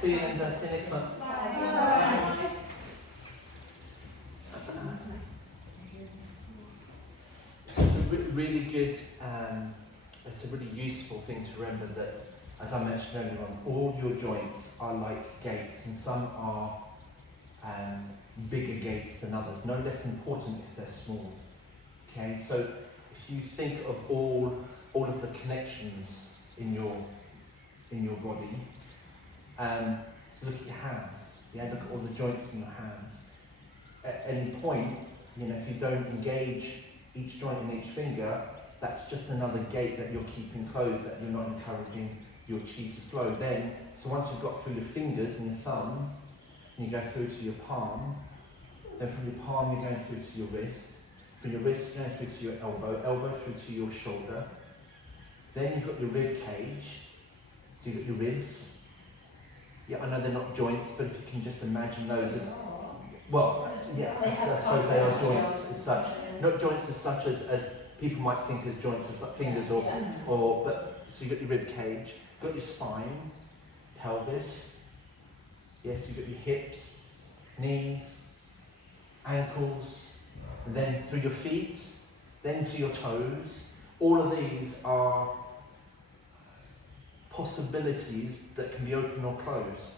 See you, Linda. See you next month. Bye. So it's a really good, it's a really useful thing to remember that, as I mentioned earlier on, all your joints are like gates, and some are bigger gates than others, no less important if they're small. Okay, so if you think of all of the connections in your body, look at your hands. Yeah, look at all the joints in your hands. At any point, you know, if you don't engage each joint in each finger, that's just another gate that you're keeping closed, that you're not encouraging your chi to flow. Then, so once you've got through your fingers and your thumb, and you go through to your palm, then from your palm you're going through to your wrist, from your wrist you're going through to your elbow through to your shoulder. Then you've got your rib cage, so you've got your ribs. Yeah, I know they're not joints, but if you can just imagine those as, well, yeah, I suppose they are joints as such. Not joints as such as people might think as joints as like fingers but so you've got your rib cage, you've got your spine, pelvis, yes, you've got your hips, knees, ankles, and then through your feet, then to your toes. All of these are possibilities that can be open or closed.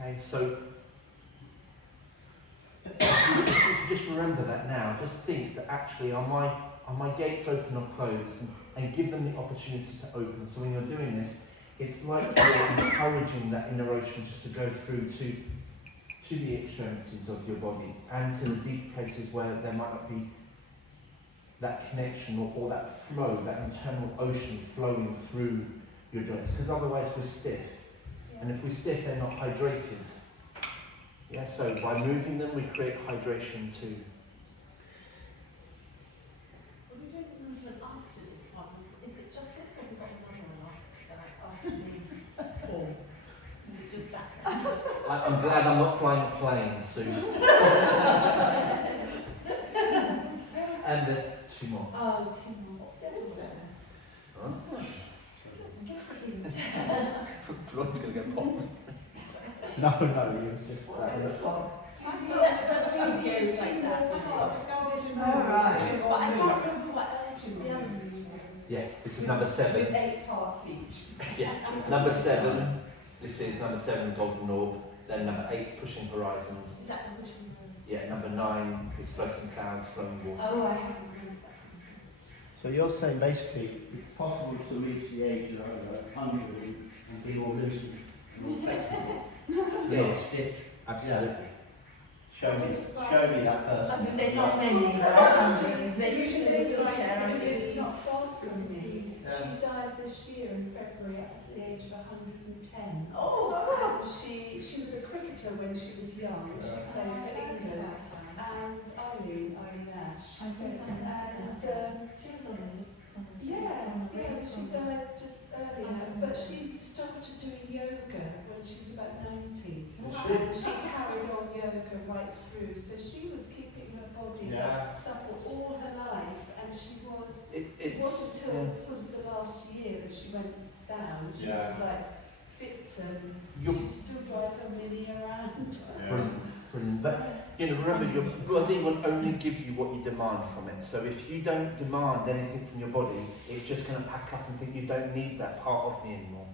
Okay, so if you just remember that now, just think that actually are my gates open or closed, and give them the opportunity to open. So when you're doing this, it's like you're encouraging that inner ocean just to go through to the extremities of your body and to the deep places where there might not be that connection or that flow, that internal ocean flowing through your joints, because otherwise we're stiff. And if we're stiff, they're not hydrated. Yeah, so by moving them, we create hydration too. Well, we don't movement after this one. Is it just this one? We've got another one after the or is it just that? I'm glad I'm not flying a plane soon. And there's two more. Oh, two more. What's there? Huh? Floyd's going to get popped. No, you just. That's really good like that. Alright. But I can't remember what else the others were. Yeah, this is number 7. With 8 parts each. Yeah, number 7. This is number 7, Golden Orb. Then number 8, Pushing Horizons. Is that the vision? Yeah, number 9 is Floating Clouds, Flowing Water. Oh, I haven't read that. So you're saying basically it's possible to reach the age of over 100 and be more loose and more flexible, more stiff. Absolutely. Show me that I was person. going to say not many, but I can't. They Usually usually it's still like share. to I live think. not far from me. Yeah. She died this year in February at the age of 110. Oh, And she was a cricketer when she was young. She played for England. And Eileen Nash. And she died just earlier. But she started doing yoga when she was about 90. And she carried on yoga right through. So she was keeping her body supple all her life. And she was, it wasn't until sort of the last year that she went down. She was like fit and she still drive her Mini around. Brilliant. But you know, remember, your body will only give you what you demand from it. So if you don't demand anything from your body, it's just going to pack up and think you don't need that part of me anymore.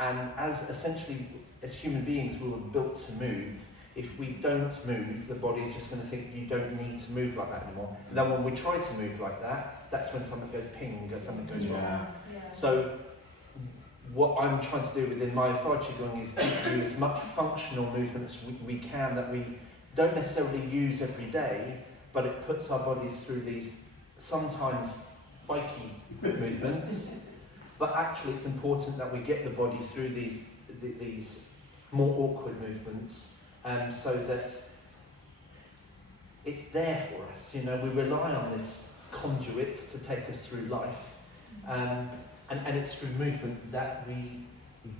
And as essentially as human beings, we were built to move. If we don't move, the body is just going to think you don't need to move like that anymore. And then when we try to move like that, that's when something goes ping, something goes wrong. So what I'm trying to do within my Fa Qigong is give you as much functional movement as we can, that we don't necessarily use every day, but it puts our bodies through these sometimes spiky movements. But actually it's important that we get the body through these more awkward movements, so that it's there for us. You know, we rely on this conduit to take us through life. And it's through movement that we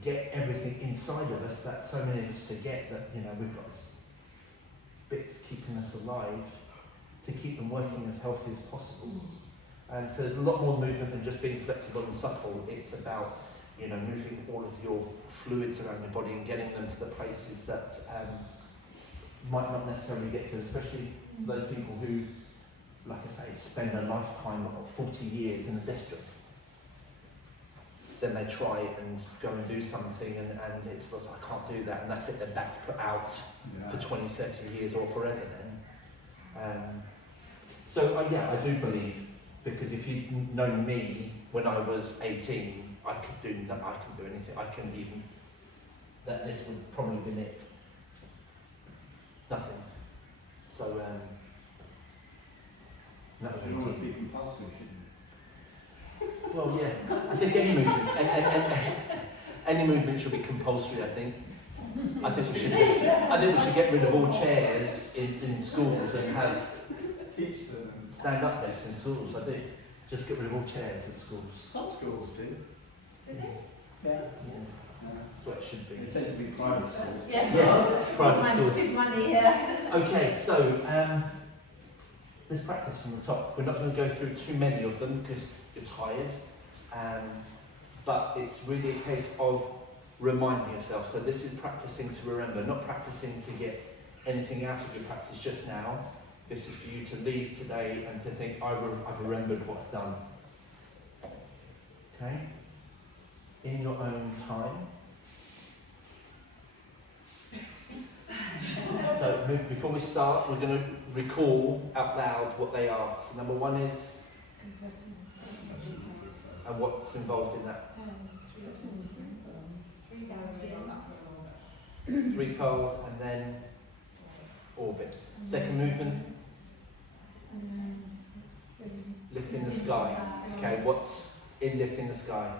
get everything inside of us that so many of us forget, that, you know, we've got this bits keeping us alive to keep them working as healthy as possible. And so there's a lot more movement than just being flexible and supple. It's about, you know, moving all of your fluids around your body and getting them to the places that might not necessarily get to, especially for those people who, like I say, spend a lifetime of 40 years in a desk job. Then they try and go and do something and it's like, I can't do that, and that's it, then that's put out for 20, 30 years or forever then. So yeah, I do believe, because if you'd known me when I was 18, I could do anything. I couldn't even, that this would probably been it. Nothing. So that was You want to 18. be compulsive, shouldn't you? Well, yeah, I think any movement, any movement should be compulsory. I think we should get rid of all chairs in schools and have Teach them. stand-up desks in schools. I do. Just get rid of all chairs in schools. Some schools do. Did it? Yeah. Yeah, that's what it should be. They tend to be private schools. Yeah, private schools. Big money, yeah. Okay, so let's practice from the top. We're not going to go through too many of them because you're tired, but it's really a case of reminding yourself. So this is practicing to remember, not practicing to get anything out of your practice just now. This is for you to leave today and to think, I've remembered what I've done. Okay? In your own time. So before we start, we're going to recall out loud what they are. So number one is, and what's involved in that? 3 poles and then orbit. Second movement, lifting the sky. Okay, what's in lifting the sky?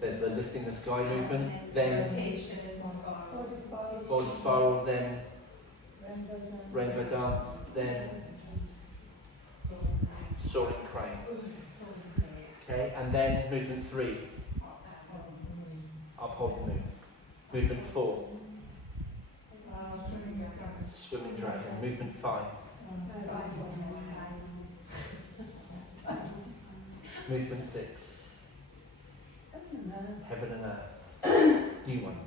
There's the lifting the sky movement, then body spiral, then rainbow dance, then soaring crane. Okay, and then movement 3, uphold the moon. Movement 4, swimming dragon. Movement 5, movement 6, heaven and earth. New one.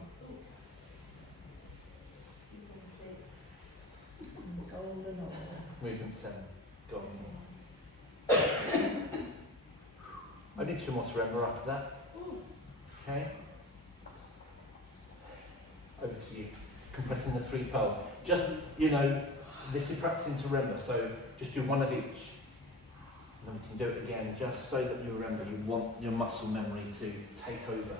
Movement 7, golden. I need 2 more to remember after that. Okay. Over to you. Compressing the 3 pearls. Just, you know, this is practicing to remember, so just do one of each. And then we can do it again, just so that you remember. You want your muscle memory to take over.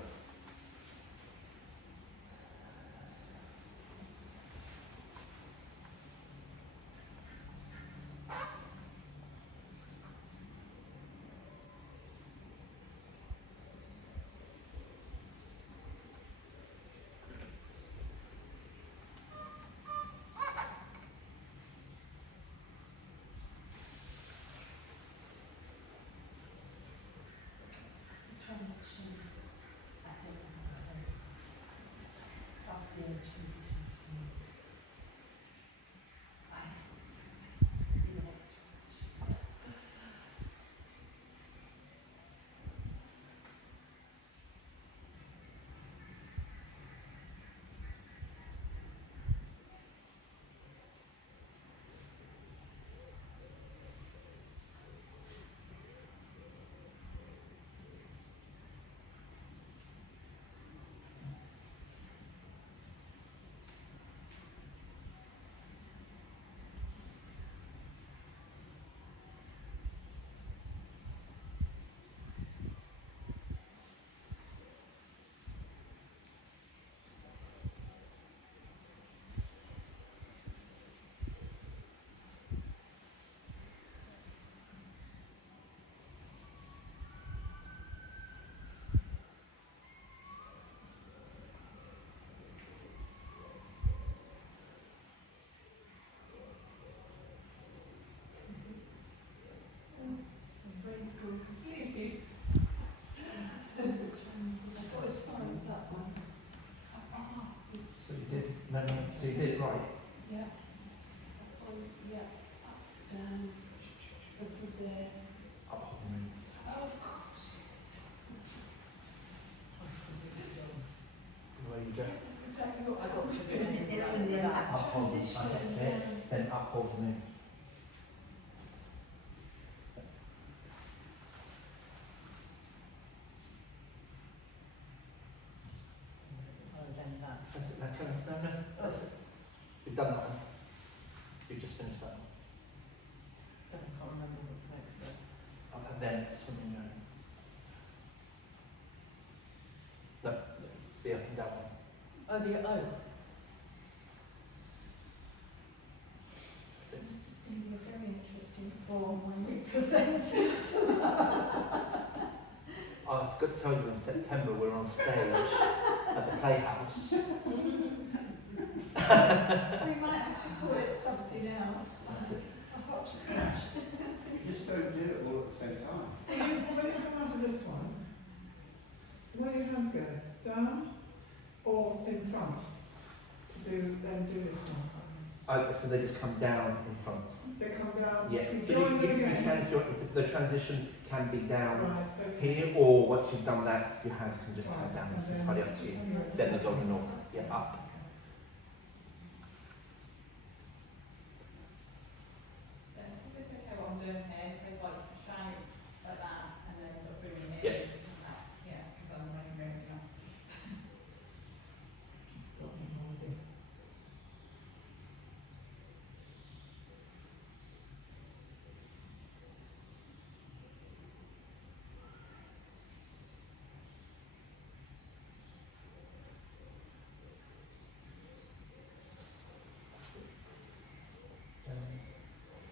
Brain's gone completely. What as far as that one? It's, So you did, no, so you did it right. yeah. Yeah, up, down, over there. Uphold the moon. Oh, of course, yes. Okay, no, that's it. We've done that one. We've just finished that one. I can't remember what's next there. And then swimming room. No, the up and down one. Oh, This is going to be a very interesting form when we present it. I've got to tell you, in September we're on stage at the Playhouse. We might have to call it something else. A hodgepodge. You just don't do it all at the same time. When you come out of this one, where are your hands going? Down or in front? To do this one. So they just come down in front. They come down. Yeah, You so join them you again. can, if you're, the transition can be down Right, okay. here, or once you've done that, your hands can just come Right, down. and It's then- entirely up to you. Then they go north. Yeah, up. Is this okay what I'm doing here? If like shout at that and then sort of boom it. Yeah. Yeah, because I'm making very enough.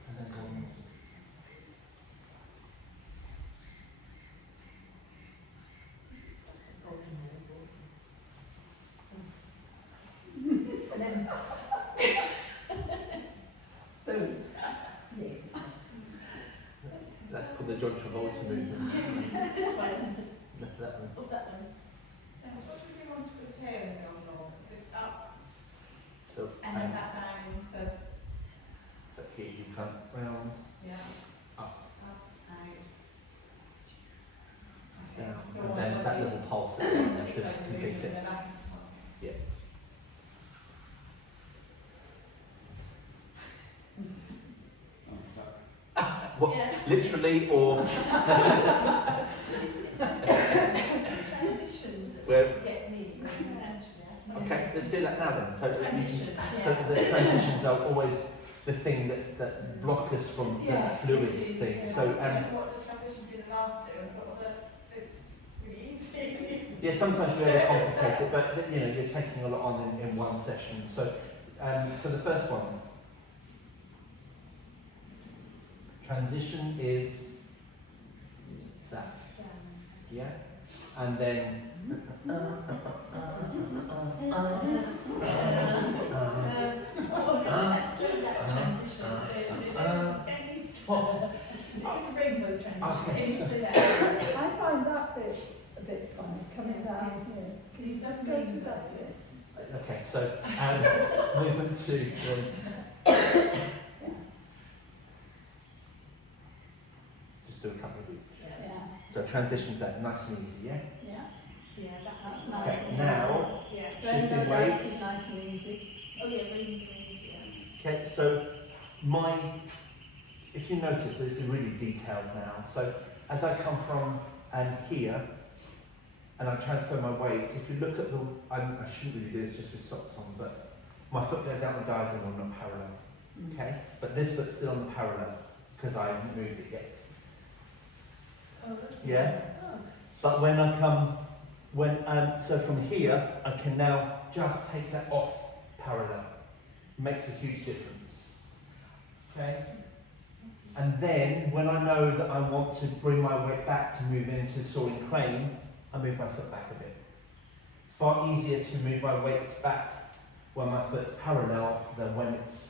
And then go north. Soon. That's called the John Travolta movement. This way. That one. Up that way. What do we do once we prepare and go along? It's up So, and then back down into, so here you come round, yeah. Up. Up, out. down, So and then it's that little pulse at the end to complete it. Yeah. I'm stuck. What, Yeah. literally, or Transitions that Where- get me, actually. okay, let's do that now then. So that you can, Transition, so yeah. the transitions are always the thing that block us from the Yes, fluids it is, thing. yeah. So What the transition be the last two, and what it's really easy. yeah, sometimes they're very complicated, but you know you're taking a lot on in one session. So so the first one, transition is that, yeah, and then It's a rainbow transition. Okay, so- I find that bit a bit funny, coming down here. Can you just Go go through through that, that? okay, so movement to just do a couple of weeks. Yeah, So transitions that nice and easy, yeah. yeah, Yeah, that's that's nice. Okay, and now easy. Yeah. shifting Rainbow weights. dance is nice and easy. Oh yeah, really, really, Okay, so if you notice, this is really detailed now. So as I come from here, and I transfer my weight, if you look at I shouldn't really do this just with socks on, but my foot goes out the diagonal, not parallel. Okay, but this foot's still on the parallel because I haven't moved it yet. Oh, Yeah. Oh. But when I come, so from here, I can now just take that off parallel. Makes a huge difference. Okay? And then, when I know that I want to bring my weight back to move into soaring crane, I move my foot back a bit. It's far easier to move my weight back when my foot's parallel than when it's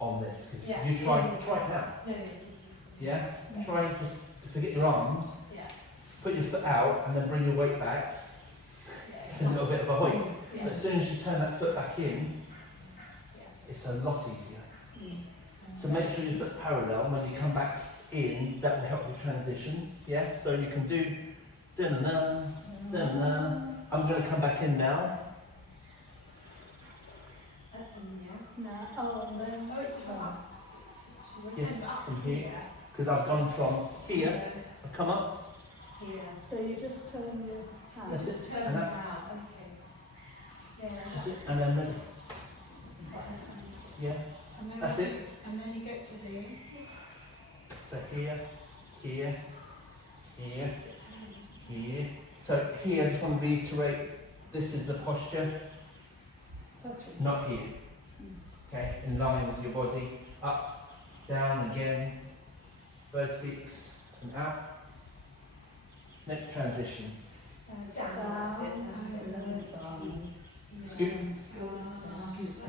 on this. 'Cause Yeah. you try it now. No, it's just, Yeah? Try just to forget your arms, yeah. put your foot out, and then bring your weight back. Yeah. It's a little bit of a hoik. Yeah. But as soon as you turn that foot back in, Yeah. it's a lot easier. Mm. So make sure your foot's parallel. When you come back in, that will help you transition. Yeah. So you can do da-na-na, da-na-na. I'm going to come back in now. Yeah. No, oh no, Oh, it's fine. Yeah, from here. Because I've gone from here, I've come up. Here. So you just turn your That's hands. it. Turn And it up. out, okay. That's it. And then ready. Yeah. That's it. And then you get to here. So here, here, here, here. So here, I just want to reiterate, this is the posture, Touching. not here. Okay, in line with your body. Up, down again, bird speaks, and out. Next transition. Scoop.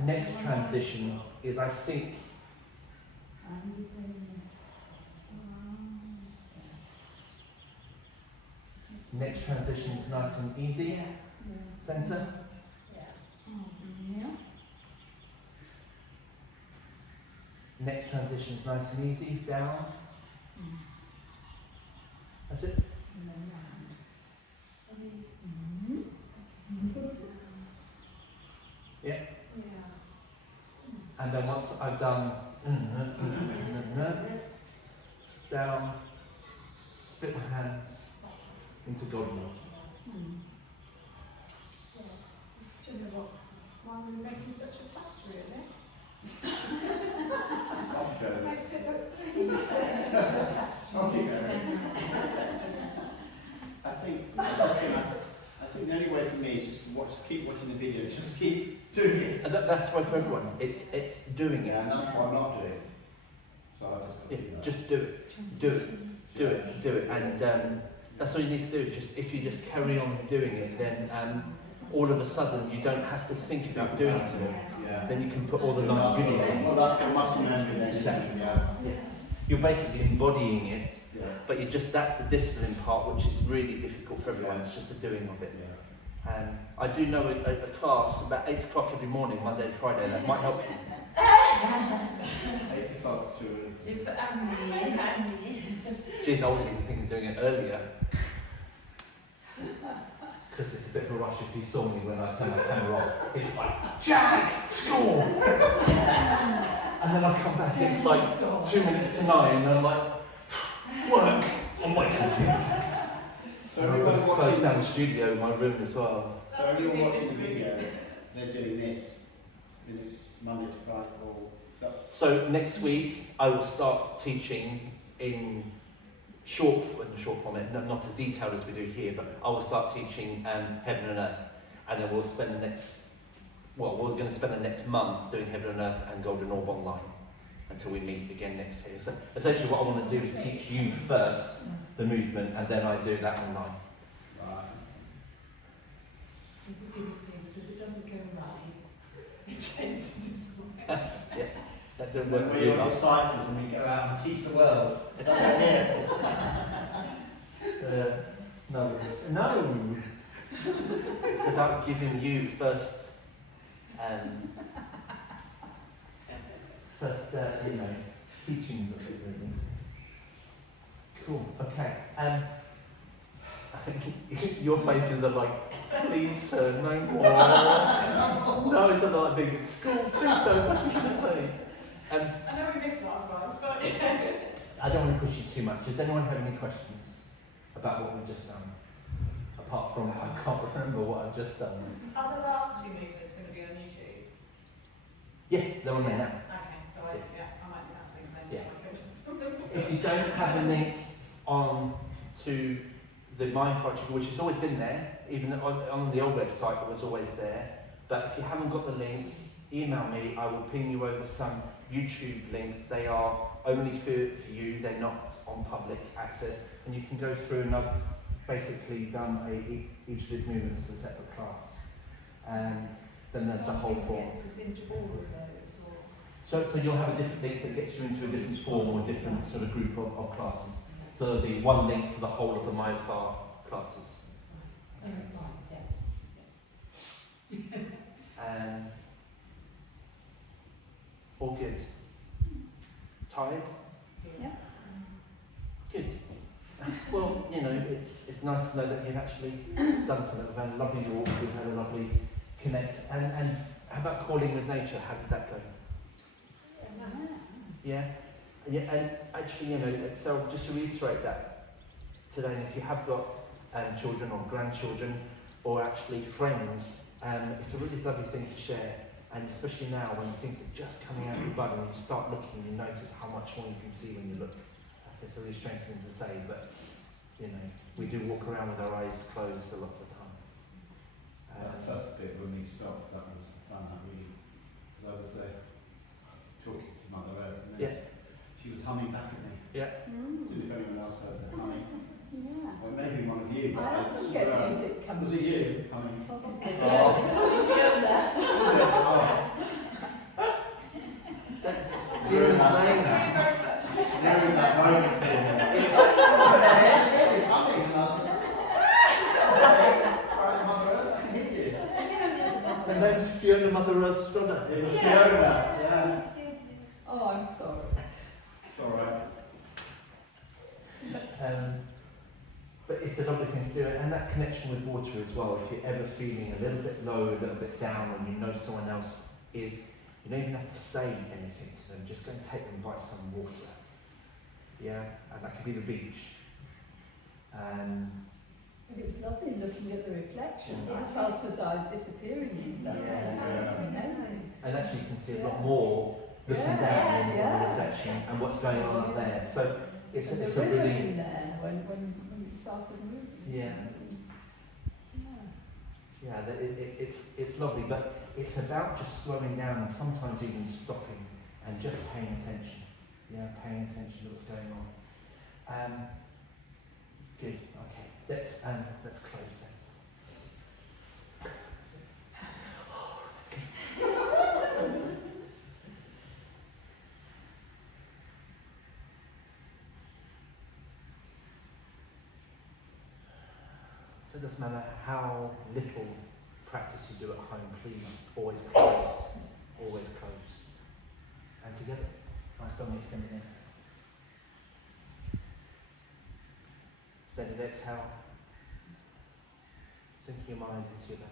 Next transition is I sink. Next transition is nice and easy. Centre. Next transition is nice and easy. Down. That's it. Yeah. And then once I've done down, split my hands into golden rod. Do you know what? Why are we making such a fuss, really? Makes it look so easy. I think the only way for me is just to keep watching the video, just keep doing it. And that's the way for everyone. It's doing it. Yeah, and that's what I'm not doing. So I just Yeah, just do it. Do it. Do it. Do it. And that's all you need to do. Just if you just carry on doing it, then all of a sudden you don't have to think about doing it anymore. Yeah. Then you can put all the nice videos in. Well, that's the muscle memory then. Exactly. Yeah. You're basically embodying it, Yeah. but that's the discipline part, which is really difficult for everyone. It's just the doing of it. I do know a class about 8 o'clock every morning, Monday to Friday, that might help you. 8 o'clock to... It's Annie. Geez, I was even thinking of doing it earlier. Because it's a bit of a rush if you saw me when I turned my camera off. It's like, Jack, score! And then I come back, it's like 2 minutes to 9, and I'm like, work on my computer. So And everyone I've got to close watching, down the studio in my room as well. so everyone watching the video, they're doing this Monday to Friday or... So next week, I will start teaching in short form, not as detailed as we do here, but I will start teaching Heaven and Earth, and then we'll spend we're going to spend the next month doing Heaven and Earth and Golden Orb online until we meet again next year. So essentially what I want to do is teach you first the movement, and then I do that online. Right. So if it doesn't go right, it changes its mind. That didn't work for We're you your last. disciples and we go out and teach the world. Is that what idea? No. It's about giving you first, teaching of it really. Cool. Okay. I think your faces are like, please sir, no more. No, it's not like being at school. Please don't. What's he going to say? I know we missed last one, but I don't want to push you too much. Does anyone have any questions about what we've just done? Apart from I can't remember what I've just done. are the last 2 movements going to be on YouTube? Yes, they're on there now. Okay, so I might do that thing then. Yeah. If you don't have a link on to the MyFarchical, which has always been there, even on the old website it was always there, but if you haven't got the links, email me, I will ping you over some YouTube links. They are only for you, they're not on public access, and you can go through, and I've basically done each of these movements as a separate class. And then there's the whole form. Gets us into all of those, or... So you'll have a different link that gets you into a different form or a different sort of group of classes. So there'll be one link for the whole of the MyFar classes. And all good. Tired? Yeah. Good. Well, it's nice to know that you've actually done something. We've had a lovely walk, we've had a lovely connect. And how about calling with nature? How did that go? Yeah? Yeah, and actually, so just to reiterate that today, and if you have got children or grandchildren, or actually friends It's a really lovely thing to share, and especially now when things are just coming out of the bud and you start looking, you notice how much more you can see when you look. It's a really strange thing to say, but you know, we do walk around with our eyes closed a lot of the time. That first bit when we stopped, I found that really, because I was there talking to Mother Earth, and Yeah. she was humming back at me. Yeah. I don't know if anyone else heard that humming. Yeah. Well, maybe one of you. But I often get music coming. Was it you humming? Possibly. Oh. Yeah. Was it? Oh. Fiona's name now. Ruined that moment for you. It's humming, and I was like, alright, Mother Earth, I can hear you. Her name's Fiona Mother Earth Strodder. It was Fiona, yeah. Oh, I'm sorry. It's alright. But it's a lovely thing to do, and that connection with water as well. If you're ever feeling a little bit low, a little bit down, and you know someone else is, you don't even have to say anything to them. Just go and take them by some water. Yeah, and that could be the beach. It was lovely looking at the reflection. Yeah. I felt as I was disappearing into that. Yeah. That was amazing. And actually, you can see a Yeah. lot more looking Yeah, down in the yeah. reflection and what's going on up there. So it's And a the rhythm really in there when it started moving. Yeah. Yeah. it's lovely, but it's about just slowing down and sometimes even stopping and just paying attention. Yeah, paying attention to what's going on. Good. Okay. Let's close then. So it doesn't matter how little practice you do at home, please always close. Always close. And together. Nice stomach extended in. Steady exhale. Sink your mind into your belly.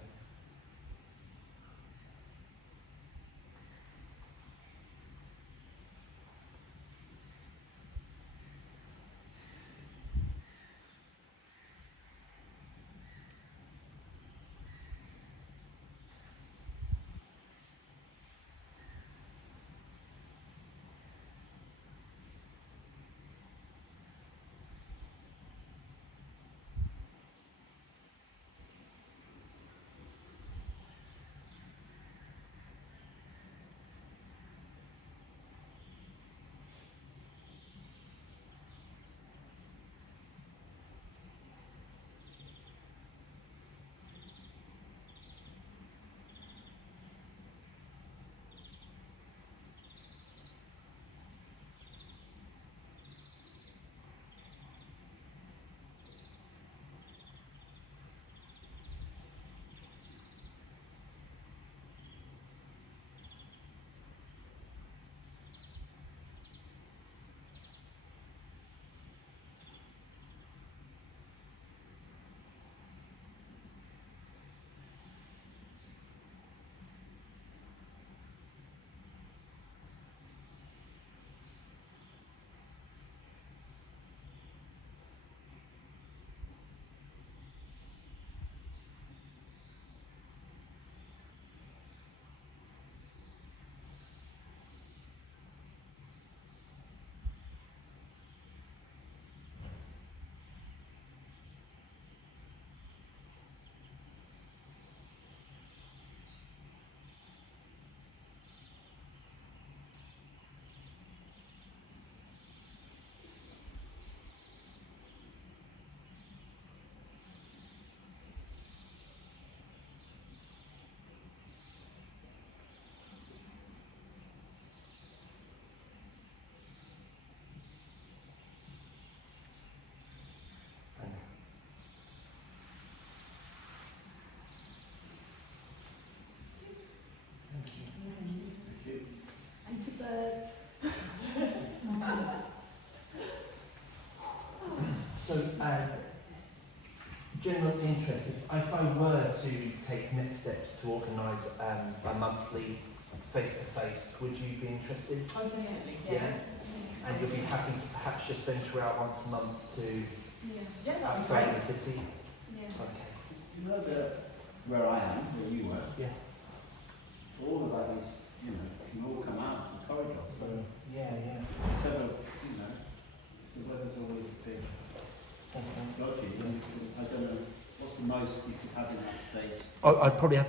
And the birds. So, general interest, if I were to take next steps to organise a monthly face-to-face, would you be interested? Oh, definitely. Yeah. And you'll be happy to perhaps just venture out once a month to Yeah, that'd be outside great. the city? Yeah. Okay. You know the where I am, where you were, Yeah. all of that is, you know, can all come out to the corridor. So Yeah, yeah. instead of, you know, the weather's always a bit dodgy. And I don't know, what's the most you could have in that space? I'd probably have